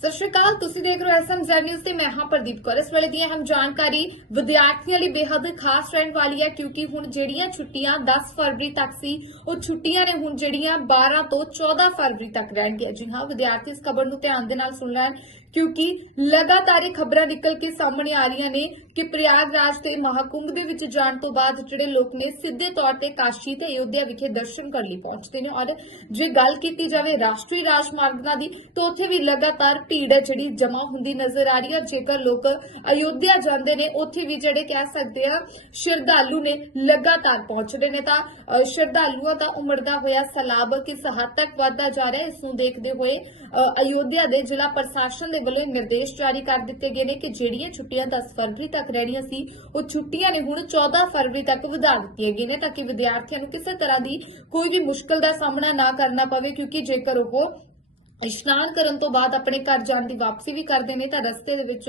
ਸਤਿ ਸ਼੍ਰੀ ਅਕਾਲ, ਤੁਸੀਂ ਦੇਖ ਰਹੇ ਹੋ ਐਸਐਮ ਜ਼ੈਡ ਨਿਊਜ਼ ਤੇ ਮੈਂ ਹਾਂ ਪ੍ਰਦੀਪ ਕੌਰ। ਇਸ ਵੇਲੇ ਦੀ ਅਹਿਮ ਜਾਣਕਾਰੀ, ਵਿਦਿਆਰਥੀਆਂ ਲਈ ਬੇहद ਖਾਸ ਰਹਿਣ ਵਾਲੀ ਹੈ ਕਿਉਂਕਿ ਹੁਣ ਜਿਹੜੀਆਂ ਛੁੱਟੀਆਂ 10 ਫਰਵਰੀ ਤੱਕ ਸੀ, ਉਹ ਛੁੱਟੀਆਂ ਨੇ ਹੁਣ ਜਿਹੜੀਆਂ 12 ਤੋਂ 14 ਫਰਵਰੀ ਤੱਕ ਰਹਿਣਗੀਆਂ। ਜੀ ਹਾਂ, ਵਿਦਿਆਰਥੀ ਇਸ ਖਬਰ ਨੂੰ ਧਿਆਨ ਦੇ ਨਾਲ ਸੁਣ ਲੈਣ। ਕਿਉਂਕਿ ਲਗਾਤਾਰ ਇਹ ਖਬਰਾਂ ਨਿਕਲ ਕੇ ਸਾਹਮਣੇ ਆ ਰਹੀਆਂ ਨੇ ਕਿ ਪ੍ਰਯਾਗਰਾਜ ਤੇ ਮਹਾਕੁੰਭ ਦੇ ਵਿੱਚ ਜਾਣ ਤੋਂ ਬਾਅਦ ਜਿਹੜੇ ਲੋਕ ਨੇ ਸਿੱਧੇ ਤੌਰ ਤੇ ਕਾਸ਼ੀ ਤੇ ਅਯੋਧਿਆ ਵਿਖੇ ਦਰਸ਼ਨ ਕਰਨ ਲਈ ਪਹੁੰਚਦੇ ਨੇ। ਔਰ ਜੇ ਗੱਲ ਕੀਤੀ ਜਾਵੇ ਰਾਸ਼ਟਰੀ ਰਾਜਮਾਰਗਾਂ ਦੀ ਤਾਂ ਉੱਥੇ ਵੀ ਲਗਾਤਾਰ ਭੀੜ ਹੈ ਜਿਹੜੀ ਜਮ੍ਹਾਂ ਹੁੰਦੀ ਨਜ਼ਰ ਆ ਰਹੀ ਹੈ। ਜੇਕਰ ਲੋਕ ਅਯੋਧਿਆ ਜਾਂਦੇ ਨੇ ਉੱਥੇ ਵੀ ਜਿਹੜੇ ਕਹਿ ਸਕਦੇ ਆ ਸ਼ਰਧਾਲੂ ਨੇ ਲਗਾਤਾਰ ਪਹੁੰਚਦੇ ਨੇ। ਤਾਂ ਅ, ਸ਼ਰਧਾਲੂਆਂ ਦਾ ਉਮੜਦਾ ਹੋਇਆ ਸਲਾਬ ਕਿਸ ਹੱਦ ਤੱਕ ਵਧਦਾ ਜਾ ਰਿਹਾ ਹੈ ਇਸ ਨੂੰ ਦੇਖਦੇ ਹੋਏ ਅ, ਅਯੋਧਿਆ ਦੇ ਜ਼ਿਲ੍ਹਾ ਪ੍ਰਸ਼ਾਸਨ ਦੇ ਵੱਲੋਂ ਨਿਰਦੇਸ਼ ਜਾਰੀ ਕਰ ਦਿੱਤੇ ਗਏ ਨੇ ਕਿ ਜਿਹੜੀਆਂ ਛੁੱਟੀਆਂ 10 ਫਰਵਰੀ ਤੱਕ ਰਹਿਣੀਆਂ ਸੀ, ਉਹ ਛੁੱਟੀਆਂ ਨੇ ਹੁਣ 14 ਫਰਵਰੀ ਤੱਕ ਵਧਾ ਦਿੱਤੀਆਂ ਗਈਆਂ ਨੇ ਤਾਂ ਕਿ ਵਿਦਿਆਰਥੀਆਂ ਨੂੰ ਕਿਸੇ ਤਰ੍ਹਾਂ ਦੀ ਕੋਈ ਵੀ ਮੁਸ਼ਕਲ ਦਾ ਸਾਹਮਣਾ ਨਾ ਕਰਨਾ ਪਵੇ, ਕਿਉਂਕਿ ਜੇਕਰ ਉਹ ਇਸ਼ਨਾਨ ਕਰਨ ਤੋਂ ਬਾਅਦ ਆਪਣੇ ਘਰ ਜਾਣ ਦੀ ਵਾਪਸੀ ਵੀ ਕਰਦੇ ਨੇ, ਤਾਂ ਰਸਤੇ ਦੇ ਵਿੱਚ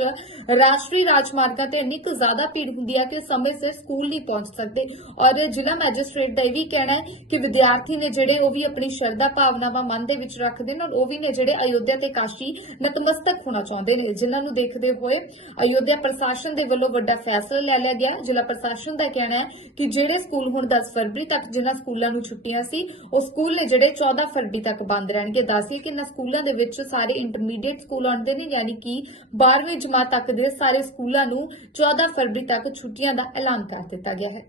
ਰਾਸ਼ਟਰੀ ਰਾਜਮਾਰਗਾਂ ਤੇ ਇੰਨੀ ਕੁ ਜ਼ਿਆਦਾ ਭੀੜ ਹੁੰਦੀ ਹੈ ਕਿ ਸਮੇਂ ਸਿਰ ਸਕੂਲ ਨਹੀਂ ਪਹੁੰਚ ਸਕਦੇ। ਔਰ ਜ਼ਿਲ੍ਹਾ ਮੈਜਿਸਟ੍ਰੇਟ ਦਾ ਇਹ ਵੀ ਕਹਿਣਾ ਹੈ ਕਿ ਵਿਦਿਆਰਥੀ ਨੇ ਜਿਹੜੇ ਉਹ ਵੀ ਆਪਣੀ ਸ਼ਰਧਾ ਭਾਵਨਾਵਾਂ ਮਨ ਦੇ ਵਿੱਚ ਰੱਖਦੇ ਨੇ ਔਰ ਉਹ ਵੀ ਨੇ ਜਿਹੜੇ ਅਯੋਧਿਆ ਤੇ ਕਾਸ਼ੀ ਨਤਮਸਤਕ ਹੋਣਾ ਚਾਹੁੰਦੇ ਨੇ। ਜਿਨ੍ਹਾਂ ਨੂੰ ਦੇਖਦੇ ਹੋਏ ਅਯੋਧਿਆ ਪ੍ਰਸ਼ਾਸਨ ਦੇ ਵੱਲੋਂ ਵੱਡਾ ਫੈਸਲਾ ਲੈ ਲਿਆ ਗਿਆ। ਜ਼ਿਲ੍ਹਾ ਪ੍ਰਸ਼ਾਸਨ ਦਾ ਕਹਿਣਾ ਹੈ ਕਿ ਜਿਹੜੇ ਸਕੂਲ ਹੁਣ 10 ਫਰਵਰੀ ਤੱਕ ਜਿਨ੍ਹਾਂ ਸਕੂਲਾਂ ਨੂੰ ਛੁੱਟੀਆਂ ਸੀ, ਉਹ ਸਕੂਲ ਨੇ ਜਿਹੜੇ 14 ਫਰਵਰੀ ਤੱਕ ਬੰਦ ਰਹਿਣਗੇ। ਦੱਸਿਏ ਕਿ ਇਹਨਾਂ ਸਕੂਲਾਂ ਦੇ ਵਿੱਚ ਸਾਰੇ ਇੰਟਰਮੀਡੀਏਟ ਸਕੂਲ ਆਉਂਦੇ ਨੇ, ਯਾਨੀ ਕਿ 12ਵੀਂ ਜਮਾਤ ਤੱਕ ਦੇ ਸਾਰੇ ਸਕੂਲਾਂ ਨੂੰ 14 ਫਰਵਰੀ ਤੱਕ ਛੁੱਟੀਆਂ ਦਾ ਐਲਾਨ ਕਰ ਦਿੱਤਾ ਗਿਆ ਹੈ।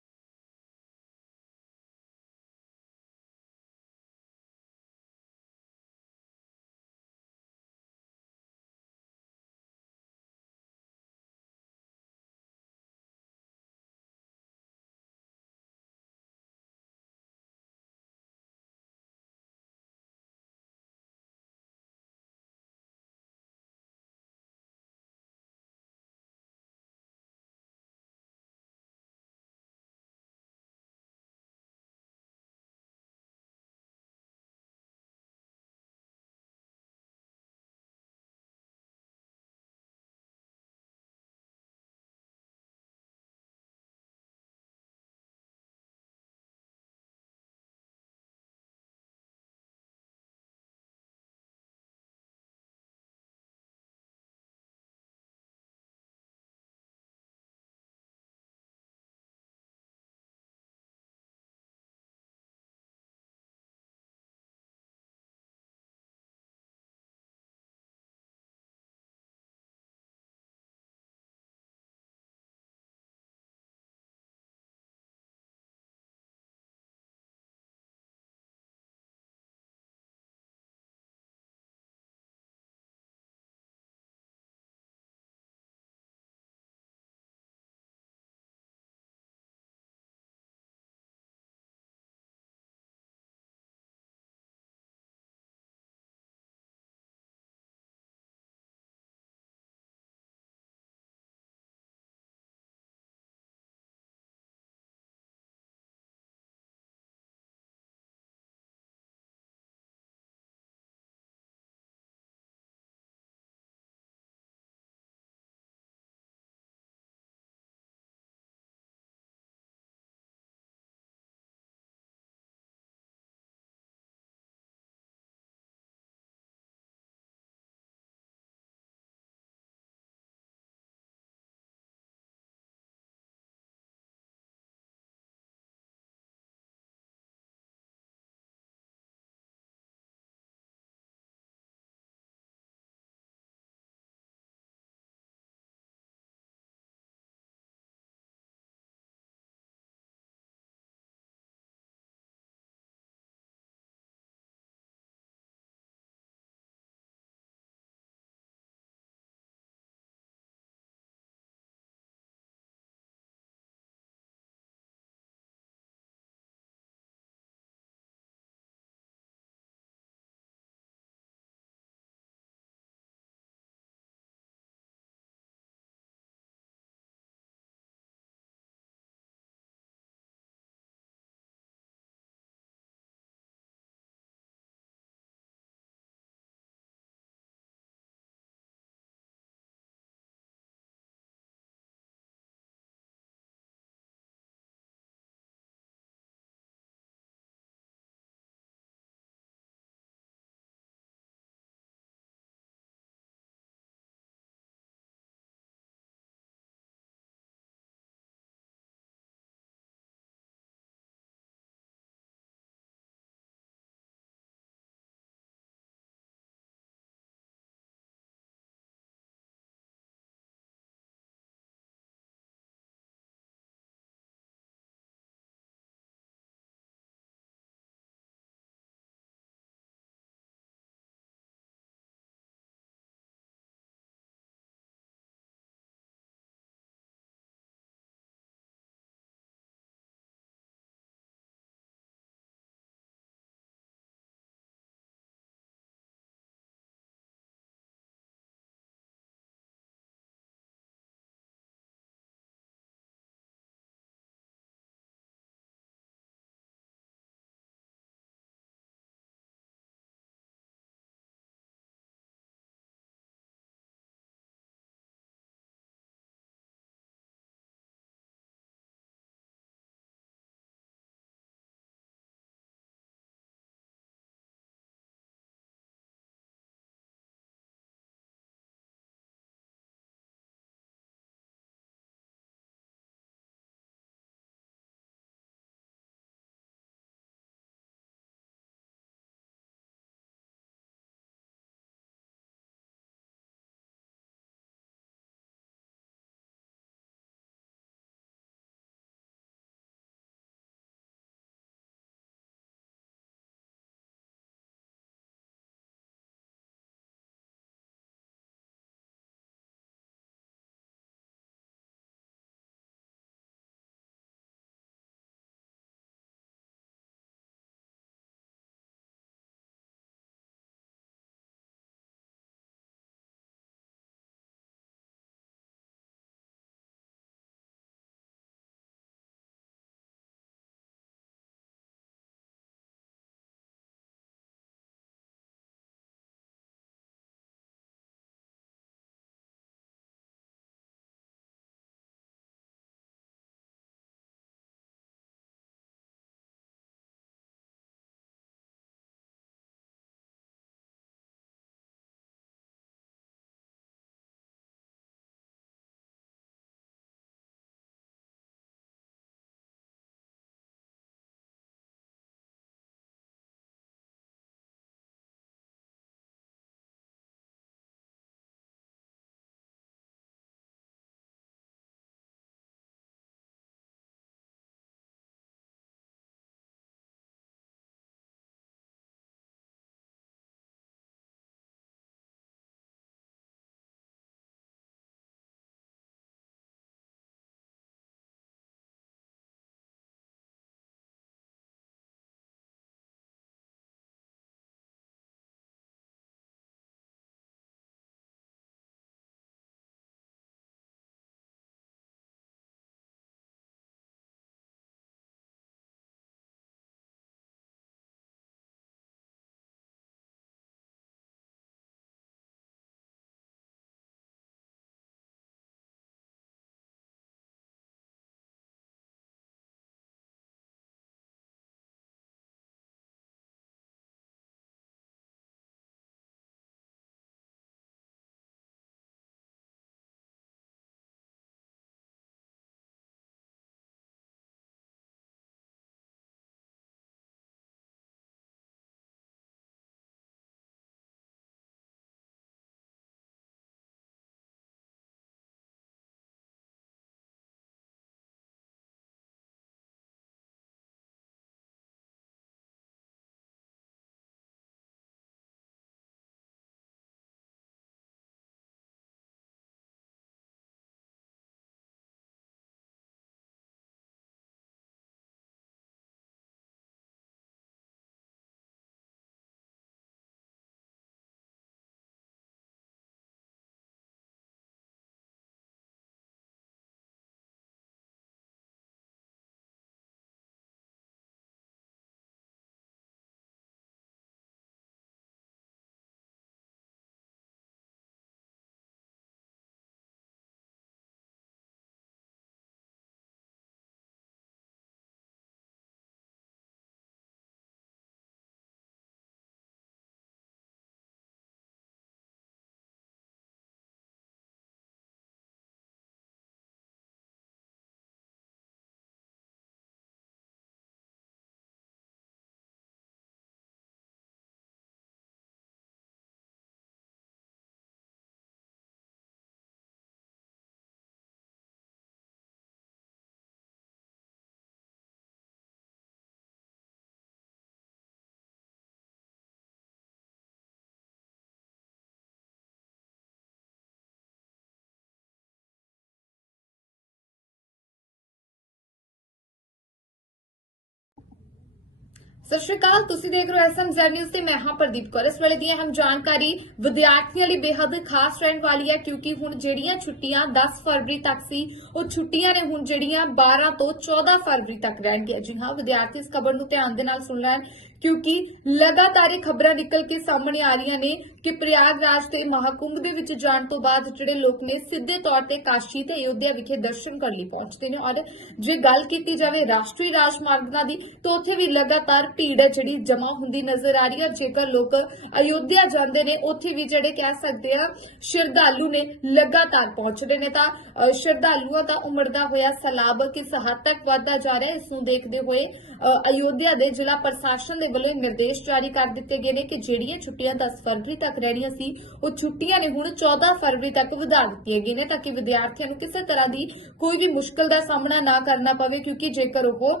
ਸਤਿ ਸ਼੍ਰੀ ਅਕਾਲ, ਤੁਸੀਂ ਦੇਖ ਰਹੇ ਹੋ ਐਸਐਮ ਨਿਊਜ਼ ਤੇ ਮੈਂ ਹਾਂ ਪ੍ਰਦੀਪ ਕੌਰ। ਇਸ ਵੇਲੇ ਦੀਆਂ ਹਮ ਜਾਣਕਾਰੀ, ਵਿਦਿਆਰਥੀਆਂ ਲਈ ਬੇहद ਖਾਸ ਰਹਿਣ ਵਾਲੀ ਹੈ ਕਿਉਂਕਿ ਹੁਣ ਜਿਹੜੀਆਂ ਛੁੱਟੀਆਂ 10 ਫਰਵਰੀ ਤੱਕ ਸੀ, ਉਹ ਛੁੱਟੀਆਂ ਨੇ ਹੁਣ ਜਿਹੜੀਆਂ 12 ਤੋਂ 14 ਫਰਵਰੀ ਤੱਕ ਰਹਿਣਗੀਆਂ। ਜੀ ਹਾਂ, ਵਿਦਿਆਰਥੀ ਇਸ ਖਬਰ ਨੂੰ ਧਿਆਨ ਦੇ ਨਾਲ ਸੁਣ ਲੈਣ। ਕਿਉਂਕਿ ਲਗਾਤਾਰ ਇਹ ਖਬਰਾਂ ਨਿਕਲ ਕੇ ਸਾਹਮਣੇ ਆ ਰਹੀਆਂ ਨੇ ਕਿ ਪ੍ਰਯਾਗਰਾਜ ਤੇ ਮਹਾਕੁੰਭ ਦੇ ਵਿੱਚ ਜਾਣ ਤੋਂ ਬਾਅਦ ਜਿਹੜੇ ਲੋਕ ਨੇ ਸਿੱਧੇ ਤੌਰ ਤੇ ਕਾਸ਼ੀ ਤੇ ਅਯੋਧਿਆ ਵਿਖੇ ਦਰਸ਼ਨ ਕਰਨ ਲਈ ਪਹੁੰਚਦੇ ਨੇ। ਔਰ ਜੇ ਗੱਲ ਕੀਤੀ ਜਾਵੇ ਰਾਸ਼ਟਰੀ ਰਾਜਮਾਰਗਾਂ ਦੀ ਤਾਂ ਉੱਥੇ ਵੀ ਲਗਾਤਾਰ ਭੀੜ ਹੈ ਜਿਹੜੀ ਜਮ੍ਹਾਂ ਹੁੰਦੀ ਨਜ਼ਰ ਆ ਰਹੀ ਹੈ। ਜੇਕਰ ਲੋਕ ਅਯੋਧਿਆ ਜਾਂਦੇ ਨੇ ਉੱਥੇ ਵੀ ਜਿਹੜੇ ਕਹਿ ਸਕਦੇ ਆ ਸ਼ਰਧਾਲੂ ਨੇ ਲਗਾਤਾਰ ਪਹੁੰਚਦੇ ਨੇ। ਤਾਂ ਅ, ਸ਼ਰਧਾਲੂਆਂ ਦਾ ਉਮੜਦਾ ਹੋਇਆ ਸਲਾਬ ਕਿਸ ਹੱਦ ਤੱਕ ਵਧਦਾ ਜਾ ਰਿਹਾ ਹੈ ਇਸ ਨੂੰ ਦੇਖਦੇ ਹੋਏ ਅ, ਅਯੋਧਿਆ ਦੇ ਜ਼ਿਲ੍ਹਾ ਪ੍ਰਸ਼ਾਸਨ ਦੇ ਵੱਲੋਂ ਨਿਰਦੇਸ਼ ਜਾਰੀ ਕਰ ਦਿੱਤੇ ਗਏ ਨੇ ਕਿ ਜਿਹੜੀਆਂ ਛੁੱਟੀਆਂ 10 ਫਰਵਰੀ ਤੱਕ ਰਹਿਣੀਆਂ ਸੀ, ਉਹ ਛੁੱਟੀਆਂ ਨੇ ਹੁਣ 14 ਫਰਵਰੀ ਤੱਕ ਵਧਾ ਦਿੱਤੀਆਂ ਗਈਆਂ ਨੇ ਤਾਂ ਕਿ ਵਿਦਿਆਰਥੀਆਂ ਨੂੰ ਕਿਸੇ ਤਰ੍ਹਾਂ ਦੀ ਕੋਈ ਵੀ ਮੁਸ਼ਕਲ ਦਾ ਸਾਹਮਣਾ ਨਾ ਕਰਨਾ ਪਵੇ, ਕਿਉਂਕਿ ਜੇਕਰ ਉਹ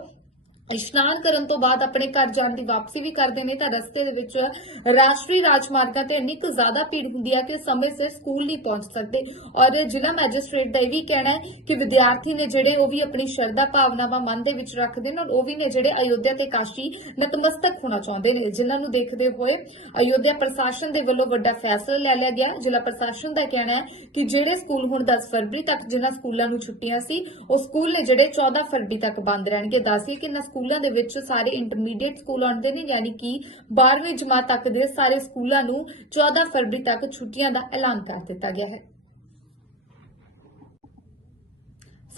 ਇਸ਼ਨਾਨ ਕਰਨ ਤੋਂ ਬਾਅਦ ਆਪਣੇ ਘਰ ਜਾਣ ਦੀ ਵਾਪਸੀ ਵੀ ਕਰਦੇ ਨੇ, ਤਾਂ ਰਸਤੇ ਦੇ ਵਿੱਚ ਰਾਸ਼ਟਰੀ ਰਾਜਮਾਰਗਾਂ ਤੇ ਇੰਨੀ ਕੁ ਜ਼ਿਆਦਾ ਭੀੜ ਹੁੰਦੀ ਹੈ ਕਿ ਸਮੇਂ ਸਿਰ ਸਕੂਲ ਨਹੀਂ ਪਹੁੰਚ ਸਕਦੇ। ਔਰ ਜ਼ਿਲ੍ਹਾ ਮੈਜਿਸਟ੍ਰੇਟ ਦਾ ਇਹ ਵੀ ਕਹਿਣਾ ਹੈ ਕਿ ਵਿਦਿਆਰਥੀ ਨੇ ਜਿਹੜੇ ਉਹ ਵੀ ਆਪਣੀ ਸ਼ਰਧਾ ਭਾਵਨਾਵਾਂ ਮਨ ਦੇ ਵਿੱਚ ਰੱਖਦੇ ਨੇ, ਔਰ ਉਹ ਵੀ ਨੇ ਜਿਹੜੇ ਅਯੋਧਿਆ ਤੇ ਕਾਸ਼ੀ ਨਤਮਸਤਕ ਹੋਣਾ ਚਾਹੁੰਦੇ ਨੇ। ਜਿਨ੍ਹਾਂ ਨੂੰ ਦੇਖਦੇ ਹੋਏ ਅਯੋਧਿਆ ਪ੍ਰਸ਼ਾਸਨ ਦੇ ਵੱਲੋਂ ਵੱਡਾ ਫੈਸਲਾ ਲੈ ਲਿਆ ਗਿਆ। ਜ਼ਿਲ੍ਹਾ ਪ੍ਰਸ਼ਾਸਨ ਦਾ ਕਹਿਣਾ ਹੈ ਕਿ ਜਿਹੜੇ ਸਕੂਲ ਹੁਣ 10 ਫਰਵਰੀ ਤੱਕ ਜਿਨ੍ਹਾਂ ਸਕੂਲਾਂ ਨੂੰ ਛੁੱਟੀਆਂ ਸੀ, ਉਹ ਸਕੂਲ ਨੇ ਜਿਹੜੇ 14 ਫਰਵਰੀ ਤੱਕ ਬੰਦ ਰਹਿਣਗੇ। ਦੱਸਿਏ ਕਿ ਇਹਨਾਂ ਸਕੂਲਾਂ ਦੇ ਵਿੱਚ ਸਾਰੇ ਇੰਟਰਮੀਡੀਏਟ ਸਕੂਲ ਆਉਂਦੇ ਨੇ, ਯਾਨੀ ਕਿ 12ਵੀਂ ਜਮਾਤ ਤੱਕ ਦੇ ਸਾਰੇ ਸਕੂਲਾਂ ਨੂੰ 14 ਫਰਵਰੀ ਤੱਕ ਛੁੱਟੀਆਂ ਦਾ ਐਲਾਨ ਕਰ ਦਿੱਤਾ ਗਿਆ ਹੈ।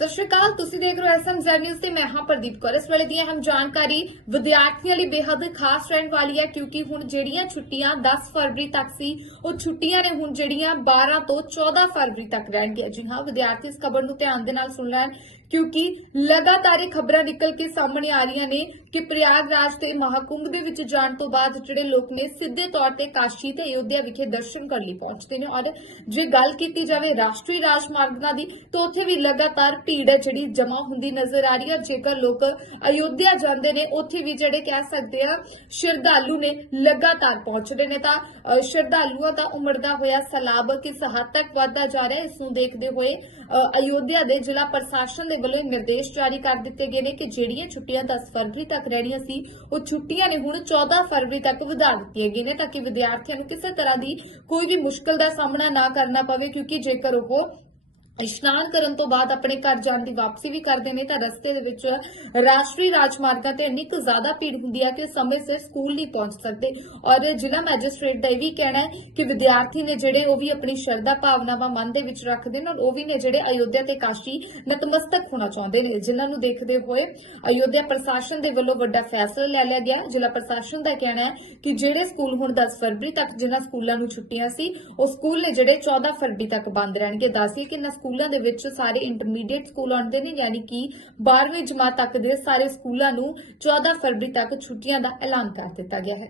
ਸਤਿ ਸ਼੍ਰੀ ਅਕਾਲ, ਤੁਸੀਂ ਦੇਖ ਰਹੇ ਹੋ ਐਸਐਮ ਨਿਊਜ਼ ਤੇ ਮੈਂ ਹਾਂ ਪ੍ਰਦੀਪ ਕੌਰ। ਇਸ ਵੇਲੇ ਦੀਆਂ ਹਮ ਜਾਣਕਾਰੀ, ਵਿਦਿਆਰਥੀਆਂ ਲਈ ਬੇहद ਖਾਸ ਰਹਿਣ ਵਾਲੀ ਹੈ ਕਿਉਂਕਿ ਹੁਣ ਜਿਹੜੀਆਂ ਛੁੱਟੀਆਂ 10 ਫਰਵਰੀ ਤੱਕ ਸੀ, ਉਹ ਛੁੱਟੀਆਂ ਨੇ ਹੁਣ ਜਿਹੜੀਆਂ 12 ਤੋਂ 14 ਫਰਵਰੀ ਤੱਕ ਰਹਿਣਗੀਆਂ। ਜੀ ਹਾਂ, ਵਿਦਿਆਰਥੀ ਇਸ ਖਬਰ ਨੂੰ ਧਿਆਨ ਦੇ ਨਾਲ ਸੁਣ ਲੈਣ ਕਿਉਂਕਿ ਲਗਾਤਾਰ ਇਹ ਖਬਰਾਂ ਨਿਕਲ ਕੇ ਸਾਹਮਣੇ ਆ ਰਹੀਆਂ ਨੇ। ਕਿ ਪ੍ਰਯਾਗਰਾਜ ਤੇ ਮਹਾਕੁੰਭ ਦੇ ਵਿੱਚ ਜਾਣ ਤੋਂ ਬਾਅਦ ਜਿਹੜੇ ਲੋਕ ਨੇ ਸਿੱਧੇ ਤੌਰ ਤੇ ਕਾਸ਼ੀ ਤੇ ਅਯੋਧਿਆ ਵਿਖੇ ਦਰਸ਼ਨ ਕਰਨ ਲਈ ਪਹੁੰਚਦੇ ਨੇ। ਔਰ ਜੇ ਗੱਲ ਕੀਤੀ ਜਾਵੇ ਰਾਸ਼ਟਰੀ ਰਾਜਮਾਰਗਾਂ ਦੀ ਤਾਂ ਉੱਥੇ ਵੀ ਲਗਾਤਾਰ ਭੀੜ ਹੈ ਜਿਹੜੀ ਜਮ੍ਹਾਂ ਹੁੰਦੀ ਨਜ਼ਰ ਆ ਰਹੀ ਹੈ। ਜੇਕਰ ਲੋਕ ਅਯੋਧਿਆ ਜਾਂਦੇ ਨੇ ਉੱਥੇ ਵੀ ਜਿਹੜੇ ਕਹਿ ਸਕਦੇ ਆ ਸ਼ਰਧਾਲੂ ਨੇ ਲਗਾਤਾਰ ਪਹੁੰਚਦੇ ਨੇ। ਤਾਂ ਅ, ਸ਼ਰਧਾਲੂਆਂ ਦਾ ਉਮੜਦਾ ਹੋਇਆ ਸਲਾਬ ਕਿਸ ਹੱਦ ਤੱਕ ਵਧਦਾ ਜਾ ਰਿਹਾ ਹੈ ਇਸ ਨੂੰ ਦੇਖਦੇ ਹੋਏ ਅ, ਅਯੋਧਿਆ ਦੇ ਜ਼ਿਲ੍ਹਾ ਪ੍ਰਸ਼ਾਸਨ ਦੇ ਵੱਲੋਂ ਨਿਰਦੇਸ਼ ਜਾਰੀ ਕਰ ਦਿੱਤੇ ਗਏ ਨੇ ਕਿ ਜਿਹੜੀਆਂ ਛੁੱਟੀਆਂ 10 ਫਰਵਰੀ ਤੱਕ ਰਹਿਣੀਆਂ ਸੀ, ਉਹ ਛੁੱਟੀਆਂ ਨੇ ਹੁਣ 14 ਫਰਵਰੀ ਤੱਕ ਵਧਾ ਦਿੱਤੀਆਂ ਗਈਆਂ ਨੇ ਤਾਂ ਕਿ ਵਿਦਿਆਰਥੀਆਂ ਨੂੰ ਕਿਸੇ ਤਰ੍ਹਾਂ ਦੀ ਕੋਈ ਵੀ ਮੁਸ਼ਕਲ ਦਾ ਸਾਹਮਣਾ ਨਾ ਕਰਨਾ ਪਵੇ, ਕਿਉਂਕਿ ਜੇਕਰ ਉਹ ਇਸ਼ਨਾਨ ਕਰਨ ਤੋਂ ਬਾਅਦ ਆਪਣੇ ਘਰ ਜਾਣ ਦੀ ਵਾਪਸੀ ਵੀ ਕਰਦੇ ਨੇ ਤਾਂ ਰਸਤੇ ਦੇ ਵਿੱਚ ਰਾਸ਼ਟਰੀ ਰਾਜਮਾਰਗਾਂ ਤੇ ਇੰਨੀ ਕੁ ਜ਼ਿਆਦਾ ਭੀੜ ਹੁੰਦੀ ਹੈ ਕਿ ਸਮੇਂ ਸਿਰ ਸਕੂਲ ਨਹੀਂ ਪਹੁੰਚ ਸਕਦੇ। ਔਰ ਜ਼ਿਲ੍ਹਾ ਮੈਜਿਸਟ੍ਰੇਟ ਦਾ ਇਹ ਵੀ ਕਹਿਣਾ ਹੈ ਕਿ ਵਿਦਿਆਰਥੀ ਨੇ ਜਿਹੜੇ ਉਹ ਵੀ ਆਪਣੀ ਸ਼ਰਧਾ ਭਾਵਨਾਵਾਂ ਮਨ ਦੇ ਵਿੱਚ ਰੱਖਦੇ ਨੇ ਔਰ ਉਹ ਵੀ ਨੇ ਜਿਹੜੇ ਅਯੋਧਿਆ ਤੇ ਕਾਸ਼ੀ ਨਤਮਸਤਕ ਹੋਣਾ ਚਾਹੁੰਦੇ ਨੇ। ਜਿਨ੍ਹਾਂ ਨੂੰ ਦੇਖਦੇ ਹੋਏ ਅਯੋਧਿਆ ਪ੍ਰਸ਼ਾਸਨ ਦੇ ਵੱਲੋਂ ਵੱਡਾ ਫੈਸਲਾ ਲੈ ਲਿਆ ਗਿਆ। ਜ਼ਿਲ੍ਹਾ ਪ੍ਰਸ਼ਾਸਨ ਦਾ ਕਹਿਣਾ ਹੈ ਕਿ ਜਿਹੜੇ ਸਕੂਲ ਹੁਣ 10 ਫਰਵਰੀ ਤੱਕ ਜਿਨ੍ਹਾਂ ਸਕੂਲਾਂ ਨੂੰ ਛੁੱਟੀਆਂ ਸੀ, ਉਹ ਸਕੂਲ ਨੇ ਜਿਹੜੇ 14 ਫਰਵਰੀ ਤੱਕ ਬੰਦ ਰਹਿਣਗੇ। ਦੱਸਿਏ ਕਿ ਸਕੂਲਾਂ ਦੇ ਵਿੱਚ ਸਾਰੇ ਇੰਟਰਮੀਡੀਏਟ ਸਕੂਲ ਆਉਂਦੇ ਨੇ, ਯਾਨੀ ਕਿ 12ਵੀਂ ਜਮਾਤ ਤੱਕ ਦੇ ਸਾਰੇ ਸਕੂਲਾਂ ਨੂੰ 14 ਫਰਵਰੀ ਤੱਕ ਛੁੱਟੀਆਂ ਦਾ ਐਲਾਨ ਕਰ ਦਿੱਤਾ ਗਿਆ ਹੈ।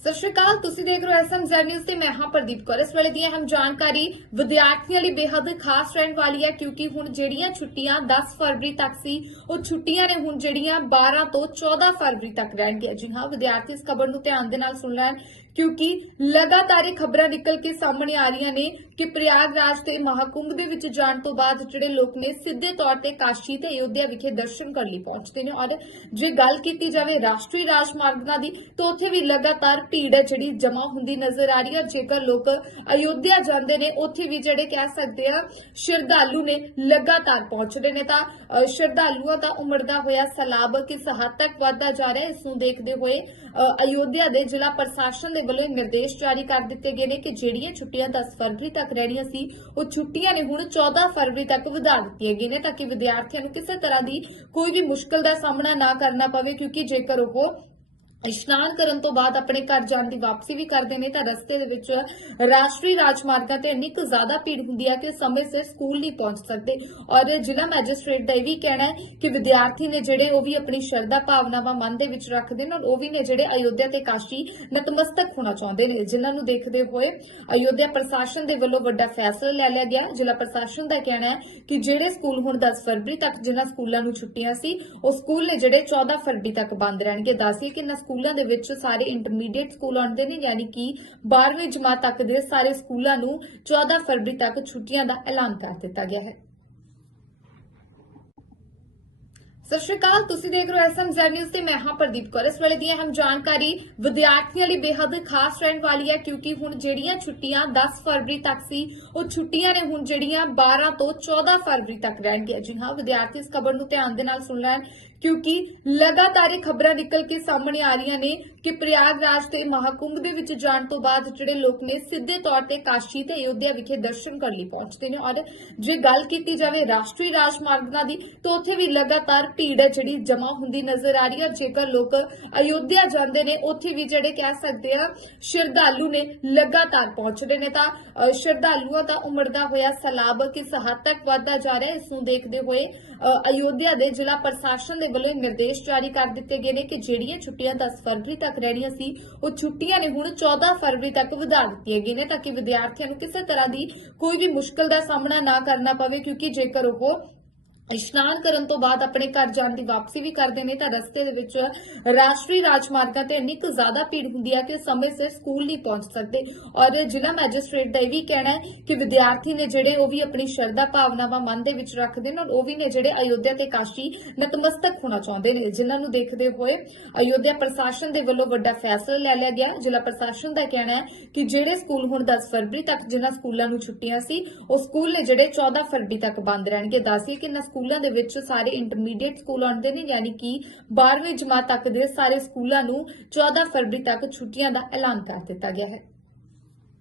ਸਤਿ ਸ਼੍ਰੀ ਅਕਾਲ, ਤੁਸੀਂ ਦੇਖ ਰਹੇ ਹੋ ਐਸਐਮ ਨਿਊਜ਼ ਤੇ ਮੈਂ ਹਾਂ ਪ੍ਰਦੀਪ ਕੌਰ। ਇਸ ਵੇਲੇ ਦੀਆਂ ਹਮ ਜਾਣਕਾਰੀ, ਵਿਦਿਆਰਥੀਆਂ ਲਈ ਬੇहद ਖਾਸ ਰਹਿਣ ਵਾਲੀ ਹੈ, ਕਿਉਂਕਿ ਹੁਣ ਜਿਹੜੀਆਂ ਛੁੱਟੀਆਂ 10 ਫਰਵਰੀ ਤੱਕ ਸੀ, ਉਹ ਛੁੱਟੀਆਂ ਨੇ ਹੁਣ ਜਿਹੜੀਆਂ 12 ਤੋਂ 14 ਫਰਵਰੀ ਤੱਕ ਰਹਿਣਗੀਆਂ। ਜੀ ਹਾਂ, ਵਿਦਿਆਰਥੀ ਇਸ ਖਬਰ ਨੂੰ ਧਿਆਨ ਦੇ ਨਾਲ ਸੁਣ ਲੈਣ। ਕਿਉਂਕਿ ਲਗਾਤਾਰ ਇਹ ਖਬਰਾਂ ਨਿਕਲ ਕੇ ਸਾਹਮਣੇ ਆ ਰਹੀਆਂ ਨੇ ਕਿ ਪ੍ਰਯਾਗਰਾਜ ਤੇ ਮਹਾਕੁੰਭ ਦੇ ਵਿੱਚ ਜਾਣ ਤੋਂ ਬਾਅਦ ਜਿਹੜੇ ਲੋਕ ਨੇ ਸਿੱਧੇ ਤੌਰ ਤੇ ਕਾਸ਼ੀ ਤੇ ਅਯੋਧਿਆ ਵਿਖੇ ਦਰਸ਼ਨ ਕਰਨ ਲਈ ਪਹੁੰਚਦੇ ਨੇ ਔਰ ਜੇ ਗੱਲ ਕੀਤੀ ਜਾਵੇ ਰਾਸ਼ਟਰੀ ਰਾਜਮਾਰਗਾਂ ਦੀ ਤਾਂ ਉੱਥੇ ਵੀ ਲਗਾਤਾਰ ਭੀੜ ਹੈ ਜਿਹੜੀ ਜਮ੍ਹਾਂ ਹੁੰਦੀ ਨਜ਼ਰ ਆ ਰਹੀ ਹੈ। ਜੇਕਰ ਲੋਕ ਅਯੋਧਿਆ ਜਾਂਦੇ ਨੇ ਉੱਥੇ ਵੀ ਜਿਹੜੇ ਕਹਿ ਸਕਦੇ ਆ ਸ਼ਰਧਾਲੂ ਨੇ ਲਗਾਤਾਰ ਪਹੁੰਚਦੇ ਨੇ। ਤਾਂ ਅ, ਸ਼ਰਧਾਲੂਆਂ ਦਾ ਉਮੜਦਾ ਹੋਇਆ ਸਲਾਬ ਕਿਸ ਹੱਦ ਤੱਕ ਵਧਦਾ ਜਾ ਰਿਹਾ ਹੈ ਇਸ ਨੂੰ ਦੇਖਦੇ ਹੋਏ ਅ, ਅਯੋਧਿਆ ਦੇ ਜ਼ਿਲ੍ਹਾ ਪ੍ਰਸ਼ਾਸਨ ਦੇ ਵੱਲੋਂ ਇਹ ਨਿਰਦੇਸ਼ ਜਾਰੀ ਕਰ ਦਿੱਤੇ ਗਏ ਨੇ ਕਿ ਜਿਹੜੀਆਂ ਛੁੱਟੀਆਂ 10 ਫਰਵਰੀ ਤੱਕ ਰਹਿਣੀਆਂ ਸੀ, ਉਹ ਛੁੱਟੀਆਂ ਨੇ ਹੁਣ 14 ਫਰਵਰੀ ਤੱਕ ਵਧਾ ਦਿੱਤੀਆਂ ਗਈਆਂ ਨੇ ਤਾਂ ਕਿ ਵਿਦਿਆਰਥੀਆਂ ਨੂੰ ਕਿਸੇ ਤਰ੍ਹਾਂ ਦੀ ਕੋਈ ਵੀ ਮੁਸ਼ਕਲ ਦਾ ਸਾਹਮਣਾ ਨਾ ਕਰਨਾ ਪਵੇ, ਕਿਉਂਕਿ ਜੇਕਰ ਉਹ ਇਸ਼ਨਾਨ ਕਰਨ ਤੋਂ ਬਾਅਦ ਆਪਣੇ ਘਰ ਜਾਣ ਦੀ ਵਾਪਸੀ ਵੀ ਕਰਦੇ ਨੇ ਤਾਂ ਰਸਤੇ ਦੇ ਵਿੱਚ ਰਾਸ਼ਟਰੀ ਰਾਜਮਾਰਗਾਂ ਤੇ ਇੰਨੀ ਕੁ ਜ਼ਿਆਦਾ ਭੀੜ ਹੁੰਦੀ ਹੈ ਕਿ ਸਮੇਂ ਸਿਰ ਸਕੂਲ ਨਹੀਂ ਪਹੁੰਚ ਸਕਦੇ। ਔਰ ਜ਼ਿਲ੍ਹਾ ਮੈਜਿਸਟ੍ਰੇਟ ਦਾ ਇਹ ਵੀ ਕਹਿਣਾ ਹੈ ਕਿ ਵਿਦਿਆਰਥੀ ਨੇ ਜਿਹੜੇ ਉਹ ਵੀ ਆਪਣੀ ਸ਼ਰਧਾ ਭਾਵਨਾਵਾਂ ਮਨ ਦੇ ਵਿੱਚ ਰੱਖਦੇ ਨੇ ਔਰ ਉਹ ਵੀ ਨੇ ਜਿਹੜੇ ਅਯੋਧਿਆ ਤੇ ਕਾਸ਼ੀ ਨਤਮਸਤਕ ਹੋਣਾ ਚਾਹੁੰਦੇ ਨੇ। ਜਿਨ੍ਹਾਂ ਨੂੰ ਦੇਖਦੇ ਹੋਏ ਅਯੋਧਿਆ ਪ੍ਰਸ਼ਾਸਨ ਦੇ ਵੱਲੋਂ ਵੱਡਾ ਫੈਸਲਾ ਲੈ ਲਿਆ ਗਿਆ। ਜ਼ਿਲ੍ਹਾ ਪ੍ਰਸ਼ਾਸਨ ਦਾ ਕਹਿਣਾ ਹੈ ਕਿ ਜਿਹੜੇ ਸਕੂਲ ਹੁਣ 10 ਫਰਵਰੀ ਤੱਕ ਜਿਨ੍ਹਾਂ ਸਕੂਲਾਂ ਨੂੰ ਛੁੱਟੀਆਂ ਸੀ, ਉਹ ਸਕੂਲ ਨੇ ਜਿਹੜੇ 14 ਫਰਵਰੀ ਤੱਕ ਬੰਦ ਰਹਿਣਗੇ। ਦੱਸਿਏ ਕਿ ਇਹਨਾਂ ਸਕੂਲਾਂ ਦੇ ਵਿੱਚ ਸਾਰੇ ਇੰਟਰਮੀਡੀਏਟ ਸਕੂਲ ਆਉਂਦੇ ਨੇ, ਯਾਨੀ ਕਿ 12ਵੀਂ ਜਮਾਤ ਤੱਕ ਦੇ ਸਾਰੇ ਸਕੂਲਾਂ ਨੂੰ 14 ਫਰਵਰੀ ਤੱਕ ਛੁੱਟੀਆਂ ਦਾ ਐਲਾਨ ਕਰ ਦਿੱਤਾ ਗਿਆ ਹੈ। ਸਤਿ ਸ਼੍ਰੀ ਅਕਾਲ, ਤੁਸੀਂ ਦੇਖ ਰਹੇ ਹੋ ਐਸਐਮਜ਼ੈਡ ਨਿਊਜ਼ ਤੇ ਮੈਂ ਹਾਂ ਪ੍ਰਦੀਪ ਕੌਰ। ਇਸ ਵੇਲੇ ਦੀਆਂ ਹਮ ਜਾਣਕਾਰੀ, ਵਿਦਿਆਰਥੀਆਂ ਲਈ ਬੇहद ਖਾਸ ਰਹਿਣ ਵਾਲੀ ਹੈ, ਕਿਉਂਕਿ ਹੁਣ ਜਿਹੜੀਆਂ ਛੁੱਟੀਆਂ 10 ਫਰਵਰੀ ਤੱਕ ਸੀ, ਉਹ ਛੁੱਟੀਆਂ ਨੇ ਹੁਣ ਜਿਹੜੀਆਂ 12 ਤੋਂ 14 ਫਰਵਰੀ ਤੱਕ ਰਹਿਣਗੀਆਂ। ਜੀ ਹਾਂ, ਵਿਦਿਆਰਥੀ ਇਸ ਖਬਰ ਨੂੰ ਧਿਆਨ ਦੇ ਨਾਲ ਸੁਣ ਲੈਣ। ਕਿਉਂਕਿ ਲਗਾਤਾਰ ਇਹ ਖਬਰਾਂ ਨਿਕਲ ਕੇ ਸਾਹਮਣੇ ਆ ਰਹੀਆਂ ਨੇ ਕਿ ਪ੍ਰਯਾਗਰਾਜ ਤੇ ਮਹਾਕੁੰਭ ਦੇ ਵਿੱਚ ਜਾਣ ਤੋਂ ਬਾਅਦ ਜਿਹੜੇ ਲੋਕ ਨੇ ਸਿੱਧੇ ਤੌਰ ਤੇ ਕਾਸ਼ੀ ਤੇ ਅਯੋਧਿਆ ਵਿਖੇ ਦਰਸ਼ਨ ਕਰਨ ਲਈ ਪਹੁੰਚਦੇ ਨੇ ਔਰ ਜੇ ਗੱਲ ਕੀਤੀ ਜਾਵੇ ਰਾਸ਼ਟਰੀ ਰਾਜਮਾਰਗਾਂ ਦੀ, ਤਾਂ ਉੱਥੇ ਵੀ ਲਗਾਤਾਰ ਭੀੜ ਹੈ ਜਿਹੜੀ ਜਮ੍ਹਾਂ ਹੁੰਦੀ ਨਜ਼ਰ ਆ ਰਹੀ ਹੈ। ਜੇਕਰ ਲੋਕ ਅਯੋਧਿਆ ਜਾਂਦੇ ਨੇ, ਉੱਥੇ ਵੀ ਜਿਹੜੇ ਕਹਿ ਸਕਦੇ ਆ, ਸ਼ਰਧਾਲੂ ਨੇ ਲਗਾਤਾਰ ਪਹੁੰਚ ਰਹੇ ਨੇ। ਤਾਂ ਸ਼ਰਧਾਲੂਆਂ ਦਾ ਉਮੜਦਾ ਹੋਇਆ ਸਲਾਬ ਕਿਸ ਹੱਦ ਤੱਕ ਵਧਦਾ ਜਾ ਰਿਹਾ ਹੈ, ਇਸ ਨੂੰ ਦੇਖਦੇ ਹੋਏ ਅਯੋਧਿਆ ਦੇ ਜ਼ਿਲ੍ਹਾ ਪ੍ਰਸ਼ਾਸਨ ਦੇ ਵੱਲੋਂ ਨਿਰਦੇਸ਼ ਜਾਰੀ ਕਰ ਦਿੱਤੇ ਗਏ ਨੇ ਕਿ ਜਿਹੜੀਆਂ ਛੁੱਟੀਆਂ 10 ਫਰਵਰੀ ਤੱਕ ਰਹਿਣੀਆਂ ਸੀ, ਉਹ ਛੁੱਟੀਆਂ ਨੇ ਹੁਣ 14 ਫਰਵਰੀ ਤੱਕ ਵਧਾ ਦਿੱਤੀਆਂ ਗਈਆਂ ਨੇ ਤਾਂ ਕਿ ਵਿਦਿਆਰਥੀਆਂ ਨੂੰ ਕਿਸੇ ਤਰ੍ਹਾਂ ਦੀ ਕੋਈ ਵੀ ਮੁਸ਼ਕਲ ਦਾ ਸਾਹਮਣਾ ਨਾ ਕਰਨਾ ਪਵੇ, ਕਿਉਂਕਿ ਜੇਕਰ ਉਹ ਇਸ਼ਨਾਨ ਕਰਨ ਤੋਂ ਬਾਅਦ ਆਪਣੇ ਘਰ ਜਾਣ ਦੀ ਵਾਪਸੀ ਵੀ ਕਰਦੇ ਨੇ ਤਾਂ ਰਸਤੇ ਦੇ ਵਿੱਚ ਰਾਸ਼ਟਰੀ ਰਾਜਮਾਰਗਾਂ ਤੇ ਇੰਨੀ ਕੁ ਜ਼ਿਆਦਾ ਭੀੜ ਹੁੰਦੀ ਹੈ ਕਿ ਸਮੇਂ ਸਿਰ ਸਕੂਲ ਨਹੀਂ ਪਹੁੰਚ ਸਕਦੇ। ਔਰ ਜ਼ਿਲ੍ਹਾ ਮੈਜਿਸਟ੍ਰੇਟ ਦਾ ਇਹ ਵੀ ਕਹਿਣਾ ਹੈ ਕਿ ਵਿਦਿਆਰਥੀ ਨੇ ਜਿਹੜੇ ਉਹ ਵੀ ਆਪਣੀ ਸ਼ਰਧਾ ਭਾਵਨਾਵਾਂ ਮਨ ਦੇ ਵਿੱਚ ਰੱਖਦੇ ਨੇ ਔਰ ਉਹ ਵੀ ਨੇ ਜਿਹੜੇ ਅਯੋਧਿਆ ਤੇ ਕਾਸ਼ੀ ਨਤਮਸਤਕ ਹੋਣਾ ਚਾਹੁੰਦੇ ਨੇ। ਜਿਨ੍ਹਾਂ ਨੂੰ ਦੇਖਦੇ ਹੋਏ ਅਯੋਧਿਆ ਪ੍ਰਸ਼ਾਸਨ ਦੇ ਵੱਲੋਂ ਵੱਡਾ ਫੈਸਲਾ ਲੈ ਲਿਆ ਗਿਆ। ਜ਼ਿਲ੍ਹਾ ਪ੍ਰਸ਼ਾਸਨ ਦਾ ਕਹਿਣਾ ਹੈ ਕਿ ਜਿਹੜੇ ਸਕੂਲ ਹੁਣ 10 ਫਰਵਰੀ ਤੱਕ ਜਿਨ੍ਹਾਂ ਸਕੂਲਾਂ ਨੂੰ ਛੁੱਟੀਆਂ ਸੀ, ਉਹ ਸਕੂਲ ਨੇ ਜਿਹੜੇ 14 ਫਰਵਰੀ ਤੱਕ ਬੰਦ ਰਹਿਣਗੇ। ਦੱਸਿਏ ਕਿ ਇਹਨਾਂ ਸਕੂਲਾਂ ਦੇ ਵਿੱਚ ਸਾਰੇ ਇੰਟਰਮੀਡੀਏਟ ਸਕੂਲ ਆਉਂਦੇ ਨੇ, ਯਾਨੀ ਕਿ 12ਵੀਂ ਜਮਾਤ ਤੱਕ ਦੇ ਸਾਰੇ ਸਕੂਲਾਂ ਨੂੰ 14 ਫਰਵਰੀ ਤੱਕ ਛੁੱਟੀਆਂ ਦਾ ਐਲਾਨ ਕਰ ਦਿੱਤਾ ਗਿਆ ਹੈ।